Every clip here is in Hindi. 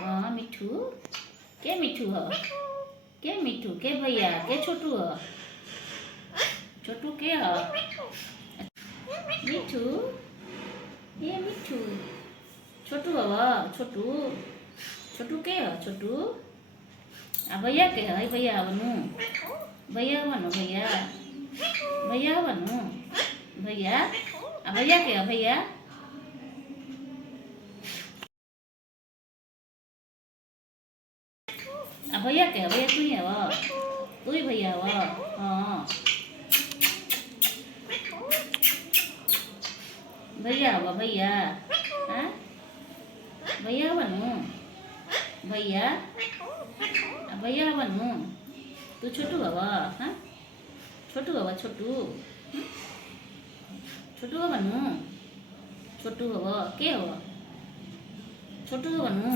મીઠું કે મીઠું હ કે મીઠું કે ભૈયા કે છોટું હ છોટું કે હ મીઠું એ મીઠું છોટું હવે છોટું છોટું કે હ છોટું આ ભૈયા કે હ ભૈયા આવવાનું ભૈયા આવવાનું ભૈયા ભૈયા આવવાનું ભૈયા આ ભૈયા કે હ ભૈયા à भैया kìa भैया tui hả tui भैया भैया हवा भैया हाँ भैया बनू भैया भैया बनू तू छोटू हवा हाँ छोटू हवा छोटू छोटू हवा बनू छोटू हवा के हवा छोटू हवा बनू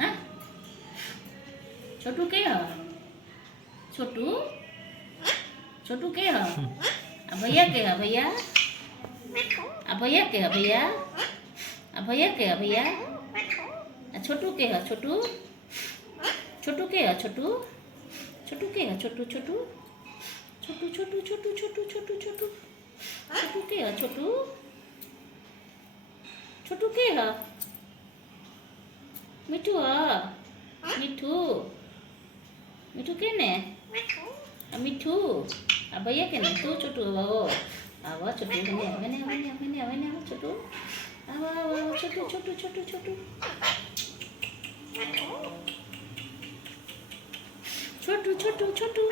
हाँ छोटू के ह छोटू छोटू के ह आ भैया के ह भैया आ भैया के ह भैया आ भैया के ह भैया आ छोटू के ह छोटू छोटू के ह छोटू छोटू के ह छोटू छोटू छोटू छोटू छोटू छोटू छोटू छोटू छोटू के ह छोटू छोटू के ह मिठू ह मिठू मीठू के ने मीठू आ भैया के ने तू छोटू आवा छोटू बने छोटू आवा छोटू छोटू छोटू छोटू छोटू छोटू छोटू